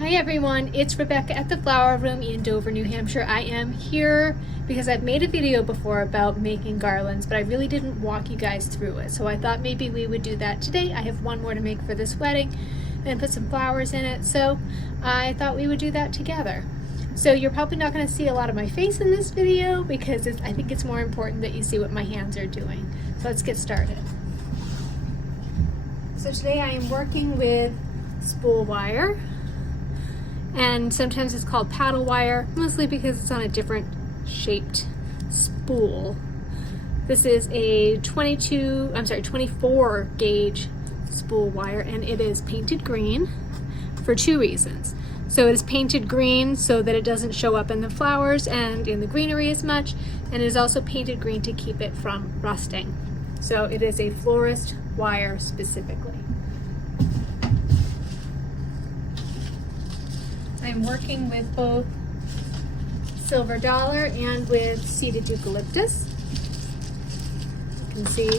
Hi everyone, it's Rebecca at the Flower Room in Dover, New Hampshire. I am here because I've made a video before about making garlands, but I really didn't walk you guys through it. So I thought maybe we would do that today. I have one more to make for this wedding and put some flowers in it. So I thought we would do that together. So you're probably not going to see a lot of my face in this video because I think it's more important that you see what my hands are doing. So let's get started. So today I am working with spool wire. And sometimes it's called paddle wire, mostly because it's on a different shaped spool. This is a 24 gauge spool wire, and it is painted green for two reasons. So it is painted green so that it doesn't show up in the flowers and in the greenery as much, and it is also painted green to keep it from rusting. So it is a Florist wire specifically. I'm working with both silver dollar and with seeded eucalyptus. You can see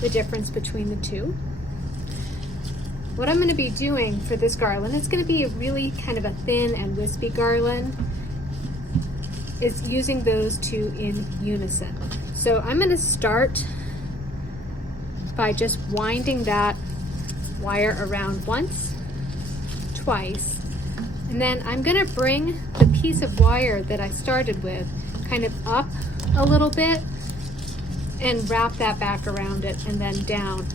the difference between the two. What I'm going to be doing for this garland, it's going to be a really kind of a thin and wispy garland, is using those two in unison. So I'm going to start by just winding that wire around once, twice, and then I'm going to bring the piece of wire that I started with kind of up a little bit and wrap that back around it and then down.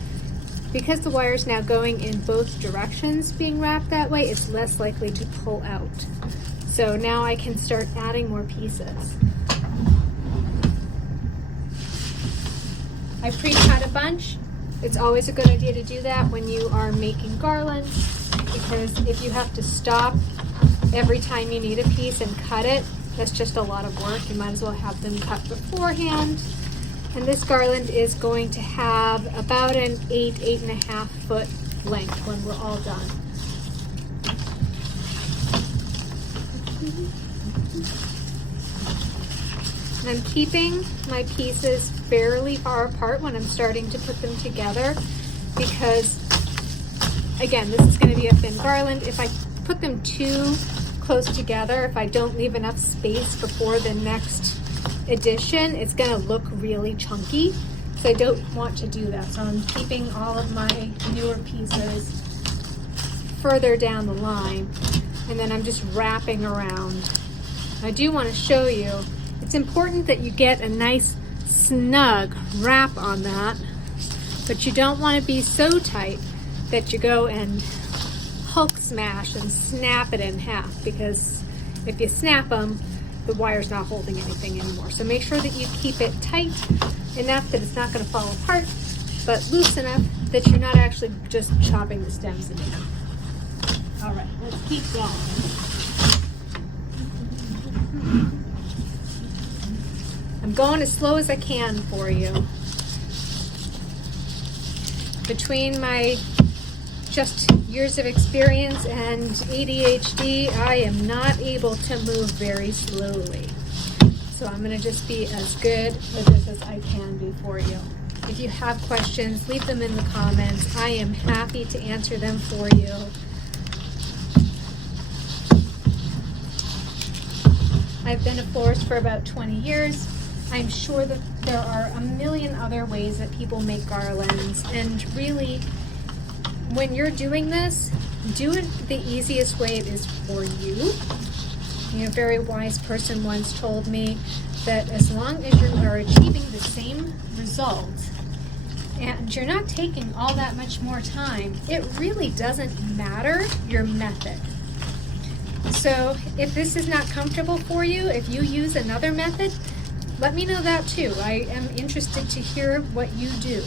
Because the wire is now going in both directions being wrapped that way, it's less likely to pull out. So now I can start adding more pieces. I pre-cut a bunch. It's always a good idea to do that when you are making garlands, because if you have to stop every time you need a piece and cut it, that's just a lot of work. You might as well have them cut beforehand. And this garland is going to have about an 8.5 foot length when we're all done. And I'm keeping my pieces fairly far apart when I'm starting to put them together because, again, this is going to be a thin garland. If I put them too close together, if I don't leave enough space before the next addition, it's going to look really chunky. So I don't want to do that. So I'm keeping all of my newer pieces further down the line, and then I'm just wrapping around. I do want to show you, it's important that you get a nice snug wrap on that, but you don't want to be so tight that you go and Hulk smash and snap it in half, because if you snap them, the wire's not holding anything anymore. So make sure that you keep it tight enough that it's not going to fall apart, but loose enough that you're not actually just chopping the stems in half. All right, let's keep going. I'm going as slow as I can for you. Between my just years of experience and ADHD, I am not able to move very slowly. So I'm going to just be as good with this as I can be for you. If you have questions, leave them in the comments. I am happy to answer them for you. I've been a florist for about 20 years. I'm sure that there are a million other ways that people make garlands, and really, when you're doing this, do it the easiest way it is for you. A very wise person once told me that as long as you are achieving the same result and you're not taking all that much more time, it really doesn't matter your method. So if this is not comfortable for you, if you use another method, let me know that too. I am interested to hear what you do.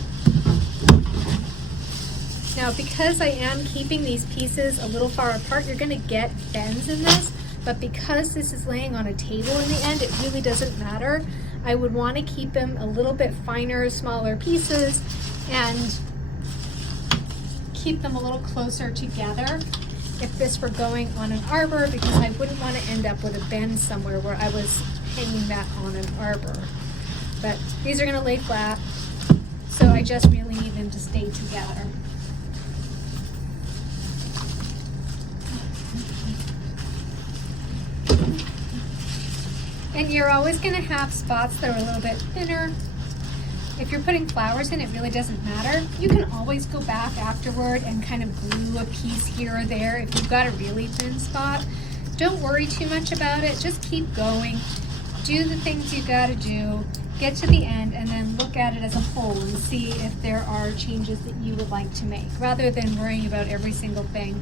Now, because I am keeping these pieces a little far apart, you're going to get bends in this, but because this is laying on a table in the end, it really doesn't matter. I would want to keep them a little bit finer, smaller pieces, and keep them a little closer together if this were going on an arbor, because I wouldn't want to end up with a bend somewhere where I was hanging that on an arbor. But these are going to lay flat, so I just really need them to stay together. And you're always going to have spots that are a little bit thinner. If you're putting flowers in, it really doesn't matter. You can always go back afterward and kind of glue a piece here or there if you've got a really thin spot. Don't worry too much about it. Just keep going. Do the things you got to do. Get to the end and then look at it as a whole and see if there are changes that you would like to make, rather than worrying about every single thing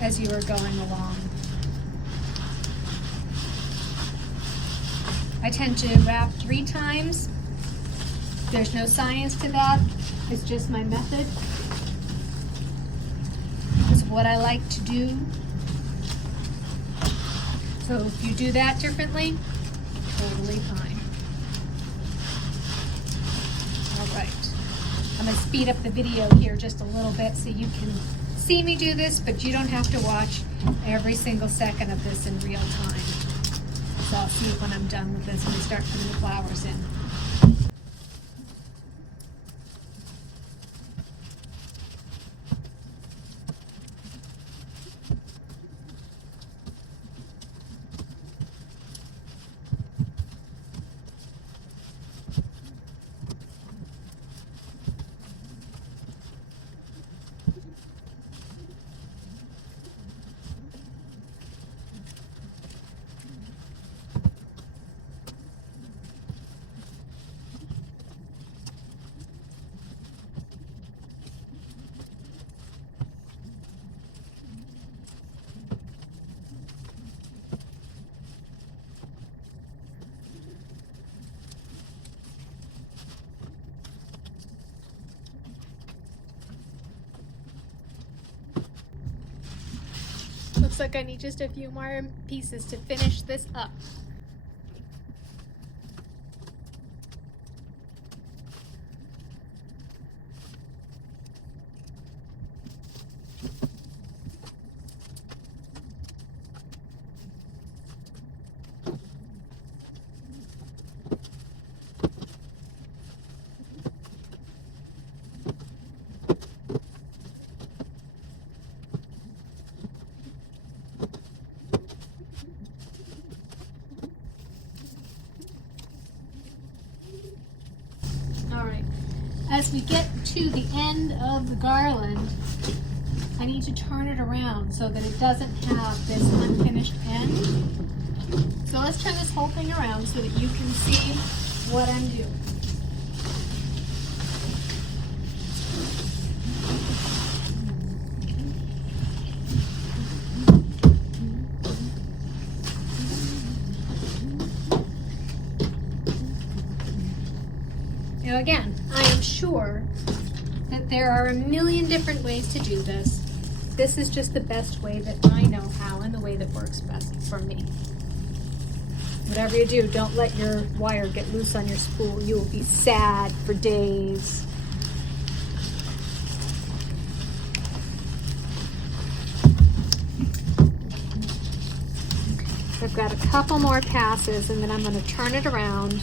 as you are going along. I tend to wrap 3 times. There's no science to that. It's just my method. It's what I like to do. So if you do that differently, totally fine. All right. I'm going to speed up the video here just a little bit so you can see me do this, but you don't have to watch every single second of this in real time. So I'll see it when I'm done with this and we start putting the flowers in. Looks like I need just a few more pieces to finish this up. As we get to the end of the garland, I need to turn it around so that it doesn't have this unfinished end. So let's turn this whole thing around so that you can see what I'm doing. Now again, I am sure that there are a million different ways to do this. This is just the best way that I know how and the way that works best for me. Whatever you do, don't let your wire get loose on your spool. You will be sad for days. I've got a couple more passes and then I'm going to turn it around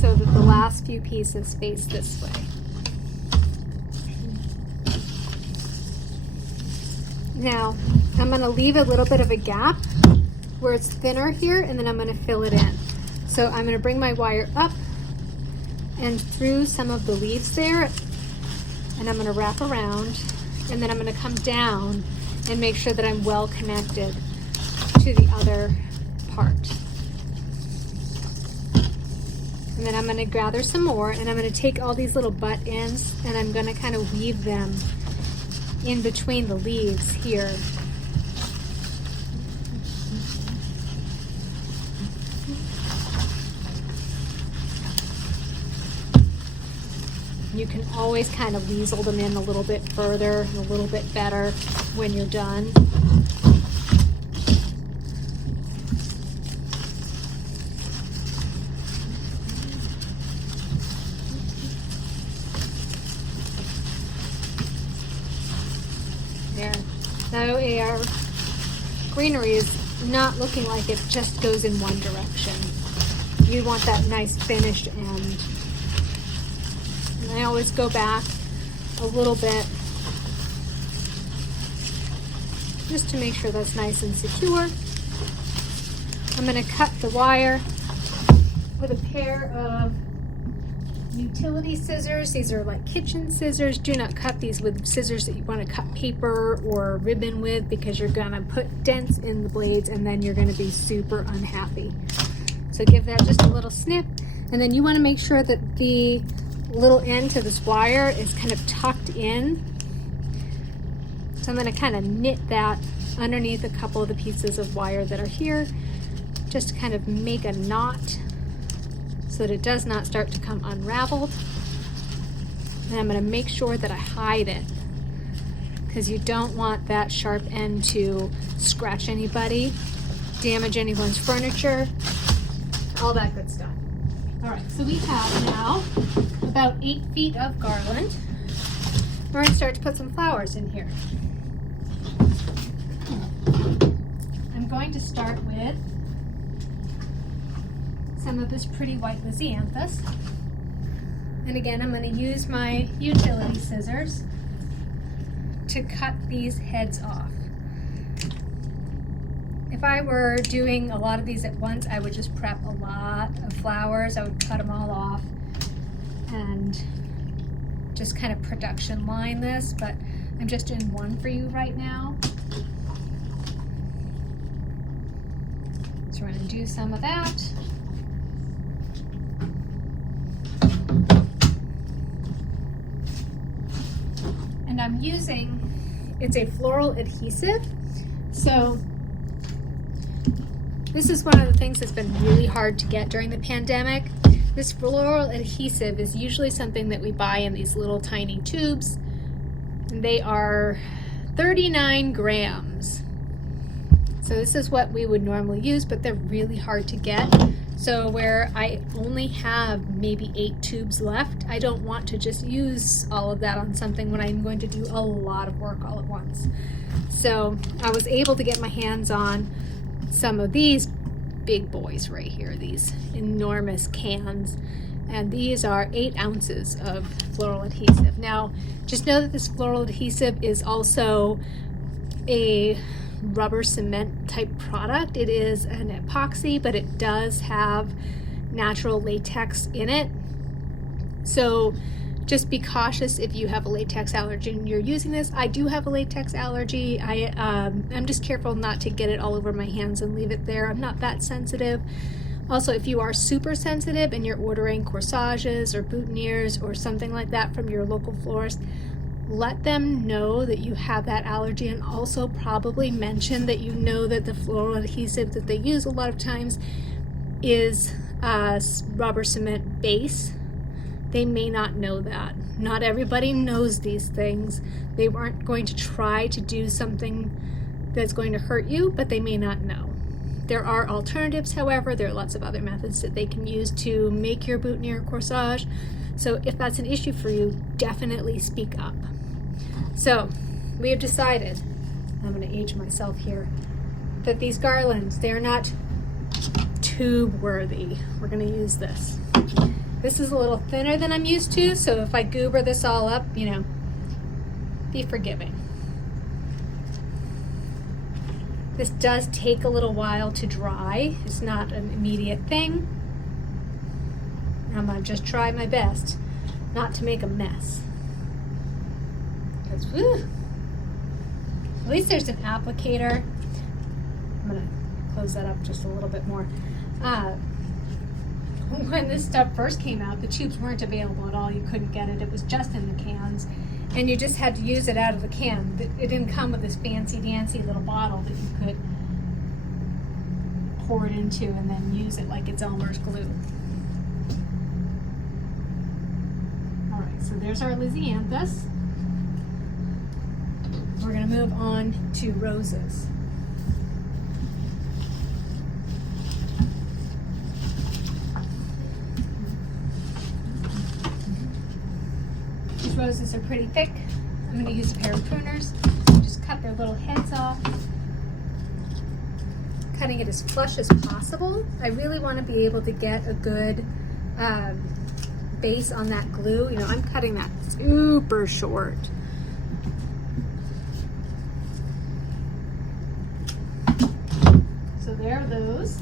so that the last few pieces face this way. Now, I'm going to leave a little bit of a gap where it's thinner here, and then I'm going to fill it in. So I'm going to bring my wire up and through some of the leaves there, and I'm going to wrap around, and then I'm going to come down and make sure that I'm well connected to the other part. And then I'm going to gather some more, and I'm going to take all these little butt ends and I'm going to kind of weave them in between the leaves here. You can always kind of weasel them in a little bit further and a little bit better when you're done. There. Now our greenery is not looking like it just goes in one direction. You want that nice finished end. And I always go back a little bit just to make sure that's nice and secure. I'm going to cut the wire with a pair of utility scissors. These are like kitchen scissors. Do not cut these with scissors that you want to cut paper or ribbon with, because you're going to put dents in the blades and then you're going to be super unhappy. So give that just a little snip, and then you want to make sure that the little end to this wire is kind of tucked in. So I'm going to kind of knit that underneath a couple of the pieces of wire that are here, just to kind of make a knot so that it does not start to come unraveled. And I'm going to make sure that I hide it, because you don't want that sharp end to scratch anybody, damage anyone's furniture, all that good stuff. All right, so we have now about 8 feet of garland. We're going to start to put some flowers in here. I'm going to start with some of this pretty white lisianthus. And again, I'm going to use my utility scissors to cut these heads off. If I were doing a lot of these at once, I would just prep a lot of flowers. I would cut them all off and just kind of production line this, but I'm just doing one for you right now. So we're going to do some of that. And I'm using, it's a floral adhesive. So this is one of the things that's been really hard to get during the pandemic. This floral adhesive is usually something that we buy in these little tiny tubes. And they are 39 grams. So this is what we would normally use, but they're really hard to get. So where I only have maybe 8 tubes left, I don't want to just use all of that on something when I'm going to do a lot of work all at once. So I was able to get my hands on some of these big boys right here, these enormous cans, and these are 8 ounces of floral adhesive. Now just know that this floral adhesive is also a rubber cement type product. It is an epoxy, but it does have natural latex in it. So just be cautious if you have a latex allergy and you're using this. I do have a latex allergy. I'm just careful not to get it all over my hands and leave it there. I'm not that sensitive. Also, if you are super sensitive and you're ordering corsages or boutonnieres or something like that from your local florist, let them know that you have that allergy, and also probably mention that you know that the floral adhesive that they use a lot of times is rubber cement base. They may not know that. Not everybody knows these things. They aren't going to try to do something that's going to hurt you, but they may not know. There are alternatives, however. There are lots of other methods that they can use to make your boutonniere corsage. So if that's an issue for you, definitely speak up. So we have decided, I'm going to age myself here, that these garlands, they're not tube worthy. We're going to use this. This is a little thinner than I'm used to, so if I goober this all up, you know, be forgiving. This does take a little while to dry. It's not an immediate thing. I'm going to just try my best not to make a mess. Because, whew, at least there's an applicator. I'm going to close that up just a little bit more. When this stuff first came out, the tubes weren't available at all. You couldn't get it. It was just in the cans, and you just had to use it out of the can. It didn't come with this fancy-dancy little bottle that you could pour it into and then use it like it's Elmer's glue. All right, so there's our lisianthus. We're going to move on to roses. These roses are pretty thick. I'm going to use a pair of pruners. Just cut their little heads off. Cutting it as flush as possible. I really want to be able to get a good base on that glue. You know, I'm cutting that super short. So there are those.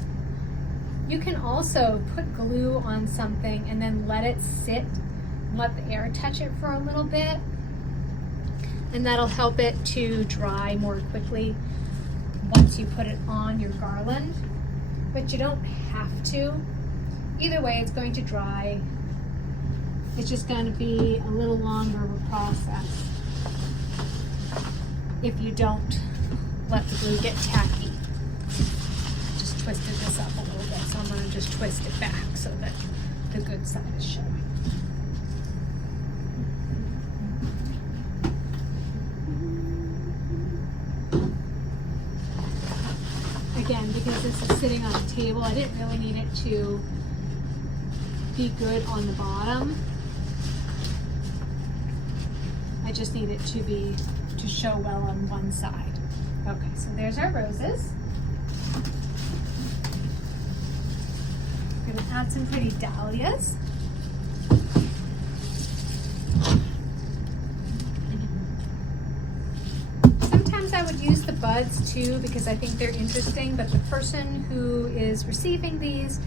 You can also put glue on something and then let it sit, let the air touch it for a little bit, and that'll help it to dry more quickly once you put it on your garland, but you don't have to. Either way, it's going to dry. It's just going to be a little longer of a process if you don't let the glue get tacky. Just twisted this up a little bit, so I'm going to just twist it back so that the good side is showing. Again, because this is sitting on a table, I didn't really need it to be good on the bottom. I just need it to show well on one side. Okay, so there's our roses. I'm gonna add some pretty dahlias. Sometimes I would use the buds too because I think they're interesting, but the person who is receiving these,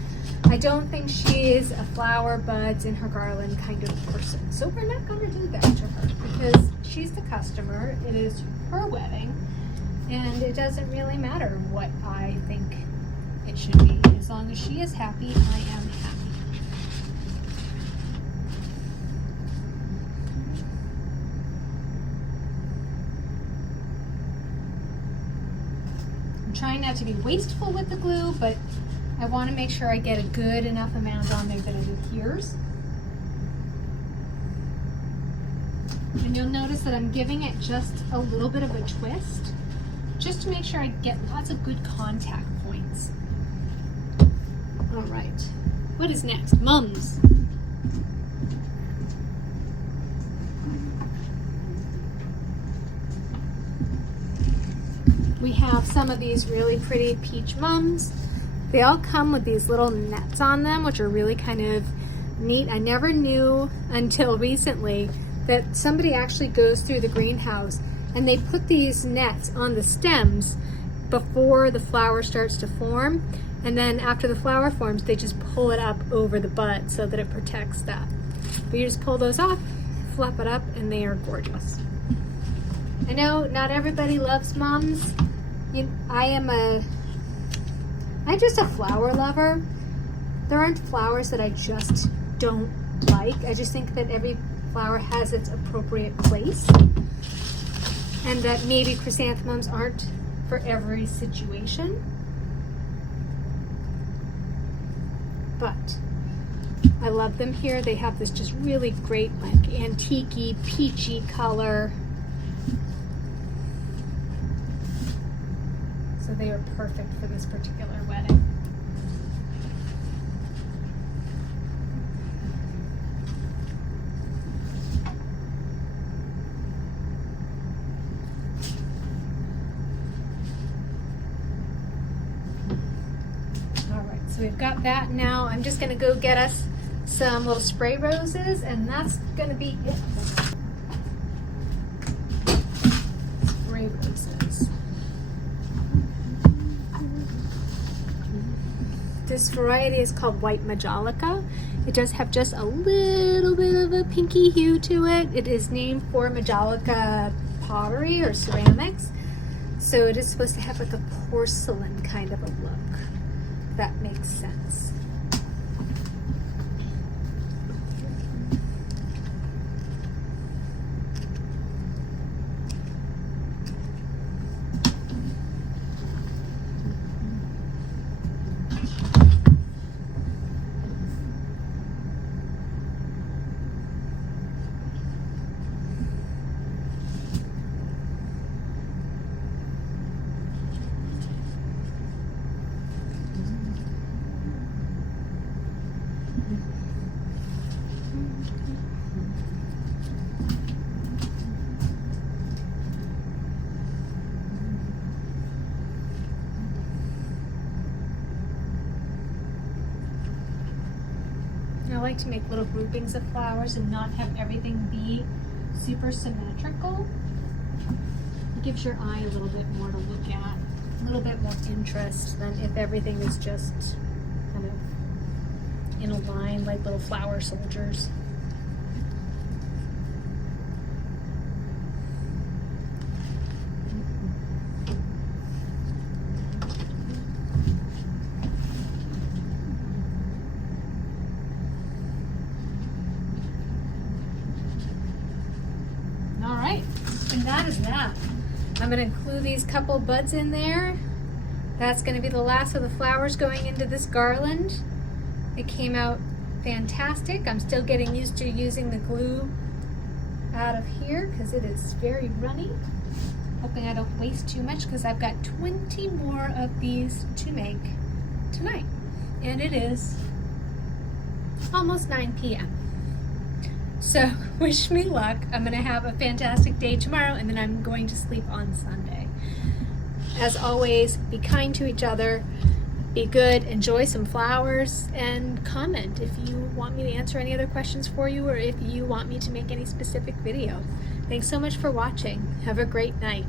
I don't think she is a flower buds in her garland kind of person. So we're not going to do that to her because she's the customer. It is her wedding, and it doesn't really matter what I think it should be. As long as she is happy, I am happy. I'm trying not to be wasteful with the glue, but I want to make sure I get a good enough amount on there that it adheres. And you'll notice that I'm giving it just a little bit of a twist, just to make sure I get lots of good contact points. All right, what is next? Mums. We have some of these really pretty peach mums. They all come with these little nets on them, which are really kind of neat. I never knew until recently that somebody actually goes through the greenhouse and they put these nets on the stems before the flower starts to form. And then after the flower forms, they just pull it up over the bud so that it protects that. But you just pull those off, flap it up, and they are gorgeous. I know not everybody loves mums. I'm just a flower lover. There aren't flowers that I just don't like. I just think that every flower has its appropriate place, and that maybe chrysanthemums aren't for every situation. But I love them here. They have this just really great, like, antique-y, peachy color. So they are perfect for this particular wedding. All right, so we've got that. Now I'm just gonna go get us some little spray roses, and that's gonna be it. Spray roses. This variety is called White Majolica. It does have just a little bit of a pinky hue to it. It is named for Majolica pottery or ceramics. So it is supposed to have like a porcelain kind of a look. That makes sense. I like to make little groupings of flowers and not have everything be super symmetrical. It gives your eye a little bit more to look at, a little bit more interest than if everything is just kind kind of in a line like little flower soldiers. All right, and that is that. I'm going to glue these couple buds in there. That's going to be the last of the flowers going into this garland. It came out fantastic. I'm still getting used to using the glue out of here because it is very runny. Hoping I don't waste too much because I've got 20 more of these to make tonight. And it is almost 9 p.m. So wish me luck. I'm going to have a fantastic day tomorrow, and then I'm going to sleep on Sunday. As always, be kind to each other, be good, enjoy some flowers, and comment if you want me to answer any other questions for you or if you want me to make any specific video. Thanks so much for watching. Have a great night.